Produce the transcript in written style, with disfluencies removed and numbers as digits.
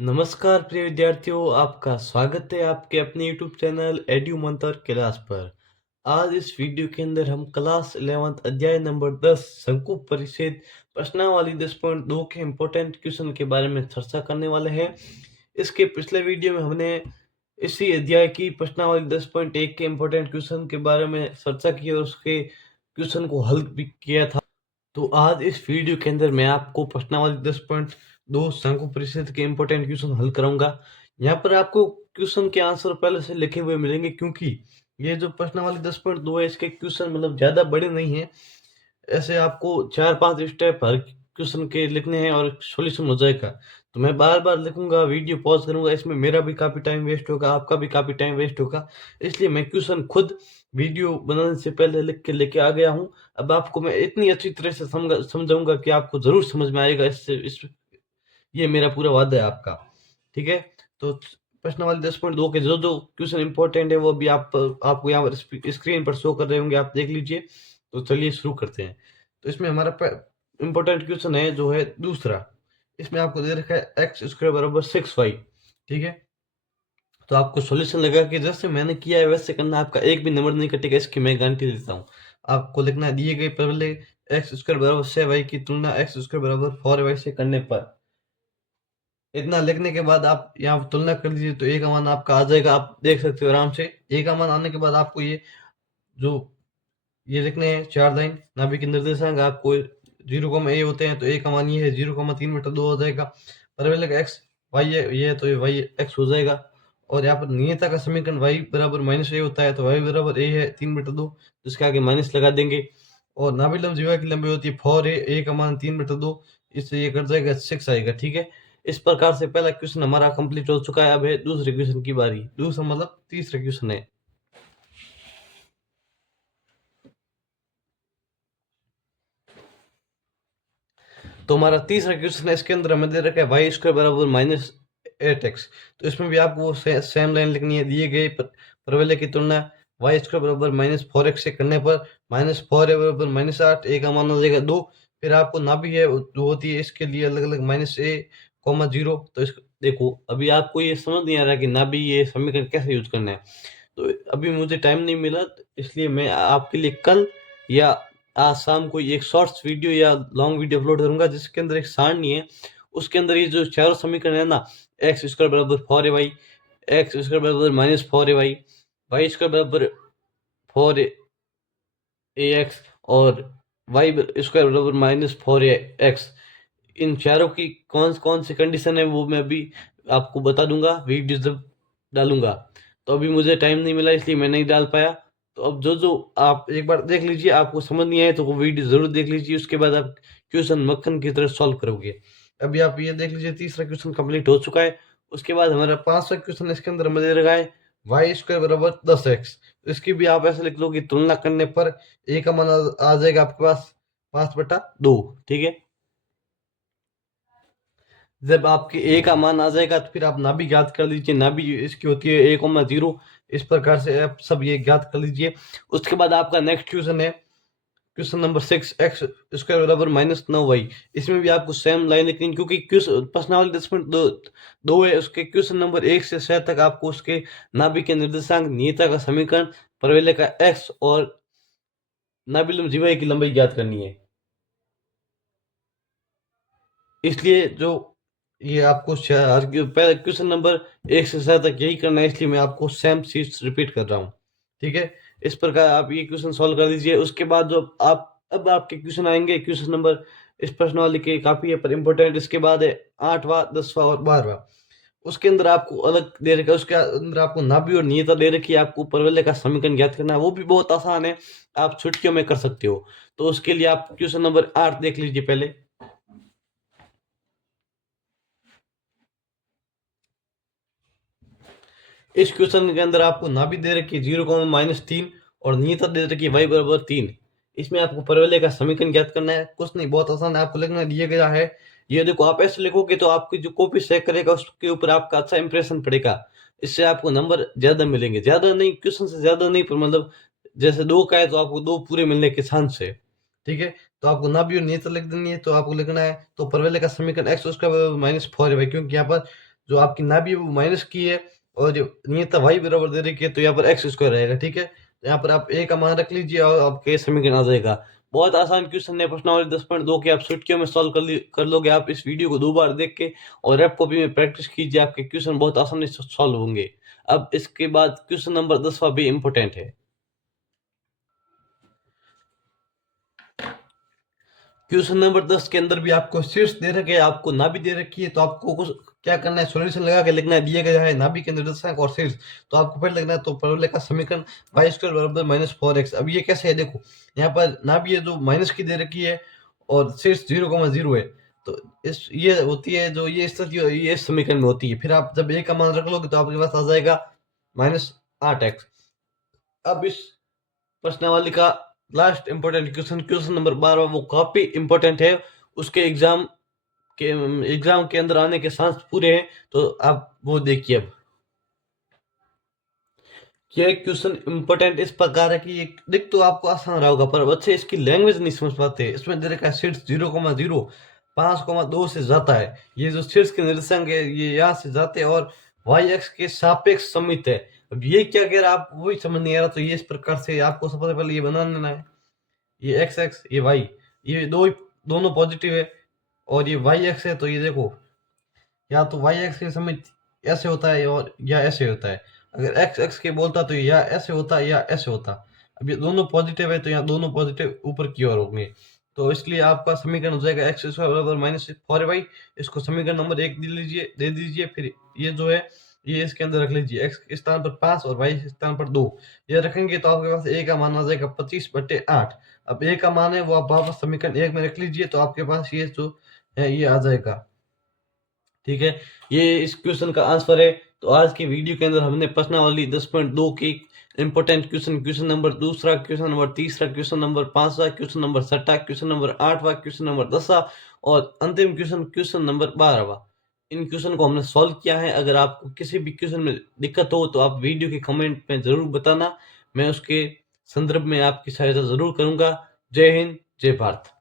नमस्कार प्रिय विद्यार्थियों, आपका स्वागत है आपके अपने YouTube channel edu Mantar class पर। आज इस वीडियो के अंदर हम क्लास 11th अध्याय नंबर 10 शंकु परिच्छेद प्रश्नावली 10.2 के इम्पोर्टेंट क्वेश्चन के बारे में चर्चा करने वाले हैं। इसके पिछले वीडियो में हमने इसी अध्याय की प्रश्नावली 10.1 के इम्पोर्टेंट क्वेश्चन के बारे में चर्चा की और उसके क्वेश्चन को हल भी किया था। तो आज इस वीडियो के अंदर मैं आपको प्रश्नावली 10.2 शंकु परिषद के इम्पोर्टेंट क्वेश्चन हल कराऊंगा। यहाँ पर आपको क्वेश्चन के आंसर पहले से लिखे हुए मिलेंगे, क्योंकि ये जो प्रश्नावली 10.2 है इसके क्वेश्चन मतलब ज़्यादा बड़े नहीं हैं। ऐसे आपको 4-5 स्टेप हर क्वेश्चन के लिखने हैं और सॉल्यूशन हो जाएगा। तो मैं बार-बार लिखूंगा, वीडियो पॉज़ करूंगा, इसमें मेरा भी काफ़ी टाइम वेस्ट होगा, आपका भी काफ़ी टाइम वेस्ट होगा। इसलिए मैं क्वेश्चन खुद वीडियो बनाने से पहले लिख के लेके आ गया हूँ। अब आपको मैं इतनी अच्छी तरह से समझाऊँगा कि आपको ज़रूर समझ में आएगा। इससे इस ये मेरा पूरा वादा है आपका। ठीक है? तो प्रश्नावली 10.2 के जो-जो क्वेश्चन इम्पोर्टेंट है वो भी आपको यहाँ पर स्क्रीन पर शो कर रहे होंगे, आप देख लीजिए। तो चलिए शुरू करते हैं। तो इसमें हमारा इम्पोर्टेंट क्वेश्चन है जो है दूसरा। इसमें आपको दे रखा है x² बराबर 6y। ठीक है? तो आपको सॉल्यूशन लगा कि जैसे मैंने किया है वैसे करना, आपका एक भी नंबर नहीं कटेगा, इसकी मैं गारंटी देता हूँ। आपको लिखना है दिए गए पहले x² बराबर 6y की तुलना x² बराबर 4y से करने पर। इतना लिखने के बाद आप यहाँ तुलना कर लीजिए तो a का मान आपका आ जाएगा, आप देख सकते हो आराम से। a का मान आने के बाद आपको जो ये लिखने हैं 4 लाइन नाभिक के निर्देशांक, आपको 0, a होते हैं तो a का मान ये है 0,3/2 हो जाएगा। परिवलय x y है, ये है तो ये y x हो जाएगा। और यहाँ पर नियता का समीकरण y बराबर -a होता है तो y बराबर a है 3/2, जिसके आगे माइनस लगा देंगे। और नाभिक लंब जीवा की लंबाई होती है 4a, a का मान 3/2, इससे ये कट जाएगा 6 आएगा। ठीक है? इस प्रकार से पहला क्वेश्चन हमारा कंप्लीट हो चुका है। अब है दूसरे क्वेश्चन की बारी। दूसरा मतलब तीसरा क्वेश्चन है। तो हमारा तीसरा क्वेश्चन है, इसके अंदर हमें दे रखा है y² बराबर -8x। तो इसमें भी आपको सेम लाइन लिखनी है। दिए गए परवलय की तुलना y² बराबर -4x से करने पर -4a बराबर -8, a का मान हो जाएगा 2। फिर आपको नाभि है जो होती है इसके लिए अलग अलग -a, 0। तो इस देखो अभी आपको ये समझ नहीं आ रहा कि नाभि ये समीकरण कैसे यूज करना है। तो अभी मुझे टाइम नहीं मिला, इसलिए मैं आपके लिए कल या आज शाम को एक शॉर्ट्स वीडियो या लॉन्ग वीडियो अपलोड करूंगा, जिसके अंदर एक सारणी है। उसके अंदर ये जो चारों समीकरण है ना, x² बराबर 4ay, x² बराबर -4ay, y² बराबर 4ax और y² बराबर -4ax, इन चारों की कौन कौन सी कंडीशन है वो मैं भी आपको बता दूंगा वीडियो जब डालूंगा। तो अभी मुझे टाइम नहीं मिला, इसलिए मैं नहीं डाल पाया। तो अब जो जो आप एक बार देख लीजिए, आपको समझ नहीं आए तो वो वीडियो जरूर देख लीजिए, उसके बाद आप क्वेश्चन मक्खन की तरह सॉल्व करोगे। अभी आप ये देख लीजिए, तीसरा क्वेश्चन कंप्लीट हो चुका है। उसके बाद हमारा पांचवा क्वेश्चन, इसके अंदर हमें दे रखा है y² बराबर 10x। इसकी भी आप ऐसे लिख लो कि तुलना करने पर a का मान आ जाएगा आपके पास 5/2। ठीक है? जब आपके a का मान आ जाएगा तो फिर आप नाभि ज्ञात कर लीजिए। नाभि इसकी होती है a,0। इस प्रकार से आप सब ये ज्ञात कर लीजिए। उसके बाद आपका नेक्स्ट क्वेश्चन है क्वेश्चन नंबर 6, x² बराबर -9y। इसमें भी आपको सेम लाइन लिखनी है, क्योंकि प्रश्नावली 10.2 है, उसके क्वेश्चन नंबर 1 से 6 तक आपको उसके नाभि के निर्देशांक, नियता का समीकरण, परवलय का x और नाभि लंब जीवा की लंबाई ज्ञात करनी है। इसलिए जो ये आपको पहले क्वेश्चन नंबर 1 से 7 तक यही करना है, इसलिए मैं आपको सेम चीज रिपीट कर रहा हूँ। ठीक है? इस प्रकार आप ये क्वेश्चन सॉल्व कर दीजिए। उसके बाद जो आप अब आपके क्वेश्चन आएंगे, क्वेश्चन नंबर इस प्रश्नावली के काफी है पर इंपॉर्टेंट। इसके बाद है 8वां, 10वां और 12वां। उसके अंदर आपको अलग दे रखा है, उसके अंदर आपको नाभि और नियता दे रखी है, आपको परवलय का समीकरण ज्ञात करना है। वो भी बहुत आसान है, आप छुटकियों में कर सकते हो। तो उसके लिए आप क्वेश्चन नंबर 8 देख लीजिए पहले। इस क्वेश्चन के अंदर आपको नाभि दे रखी है 0,-3 और नियता दे रखी है y बराबर 3। इसमें आपको परवलय का समीकरण ज्ञात करना है। कुछ नहीं, बहुत आसान है, आपको लिखना दिया गया है। ये देखो, आप ऐसे लिखोगे तो आपकी जो कॉपी चेक करेगा उसके ऊपर आपका अच्छा इंप्रेशन पड़ेगा। इससे आपको नंबर ज्यादा मिलेंगे, ज्यादा नहीं, क्वेश्चन से ज्यादा नहीं, पर मतलब जैसे 2 का है तो आपको 2 पूरे मिलने के चांस है। ठीक है? तो आपको नाभि और नियता लिख देनी है। तो आपको लिखना है, तो परवलय का समीकरण x² बराबर -4 है भाई, क्योंकि यहाँ पर जो आपकी नाभि है वो माइनस की है और जो नियत y बराबर दे रखी है, तो यहाँ पर एक्स स्क्वायर रहेगा, ठीक है। तो यहाँ पर आप a का मान रख लीजिए और आपके समीकरण आ जाएगा। बहुत आसान क्वेश्चन है, प्रश्नावली 10.2 के आप चुटकियों में सॉल्व कर लोगे। आप इस वीडियो को 2 बार देख के और रैप कॉपी में प्रैक्टिस कीजिए, आपके क्वेश्चन बहुत आसानी से सॉल्व होंगे। अब इसके बाद क्वेश्चन नंबर 10वां भी इम्पोर्टेंट है। क्वेश्चन नंबर 10 के अंदर भी आपको शीर्ष दे रखे है, आपको नाभि दे रखी है, तो आपको कुछ क्या करना है, सॉल्यूशन लगा के लिखना है। दिया गया है नाभि के अंदर दशक और शीर्ष, तो आपको पहले लिखना है तो पहले का समीकरण y स्क्वायर बराबर माइनस 4x। अब ये कैसे है, देखो यहाँ पर नाभि है जो माइनस की दे रखी है और शीर्ष 0,0 है, तो इस ये होती है जो ये स्थिति ये इस समीकरण में होती है। फिर आप जब a का मान रख लोगे तो आपके पास आ जाएगा -8x। अब इस प्रश्नावली का last important question, question number 12, वो काफी इंपॉर्टेंट है, उसके एग्जाम के अंदर आने के चांस पूरे हैं, तो आप वो देखिए। अब ये क्वेश्चन इंपॉर्टेंट इस प्रकार है कि ये दिख तो आपको आसान रहा होगा, पर बच्चे इसकी लैंग्वेज नहीं समझ पाते। इसमें दे रखा है शीर्ष 0,0 5,2 से जाता है, ये जो शीर्ष के निर्देशांक है ये यहाँ से जाते हैं और वाई एक्स के सापेक्ष समित है। अब ये क्या कह रहा है, आप वही समझ नहीं आ रहा, तो ये इस प्रकार से आपको सबसे पहले ये बना लेना है। ये एक्स एक्स ये वाई, ये दोनों पॉजिटिव है और ये वाई एक्स है, तो ये देखो या तो वाई एक्स के समित ऐसे होता है और या ऐसे होता है। अगर एक्स एक्स के बोलता तो या ऐसे होता या ऐसे होता। अब ये दोनों पॉजिटिव है तो यहाँ दोनों पॉजिटिव ऊपर की ओर होंगे, तो इसलिए आपका समीकरण हो जाएगा एक्स स्क्वायर बराबर -4y। इसको समीकरण नंबर 1 दे दीजिए। फिर ये जो है ये इसके अंदर रख लीजिए, एक्स के स्थान पर 5 और वाई के स्थान पर 2 ये रखेंगे, तो आपके पास a का मान आ जाएगा 25/8। अब a का मान है वो आप वापस समीकरण 1 में रख लीजिए, तो आपके पास ये जो है ये आ जाएगा, ठीक है। ये इस क्वेश्चन का आंसर है। तो आज की वीडियो के अंदर हमने प्रश्नावली 10.2 की important question number 2, question number 3, question number 5, question number 6, question number 8, question number 10 और अंतिम क्वेश्चन नंबर 12, इन क्वेश्चन को हमने सॉल्व किया है। अगर आपको किसी भी क्वेश्चन में दिक्कत हो तो आप वीडियो के कमेंट में जरूर बताना, मैं उसके संदर्भ में आपकी सहायता जरूर करूंगा। जय हिंद, जय भारत।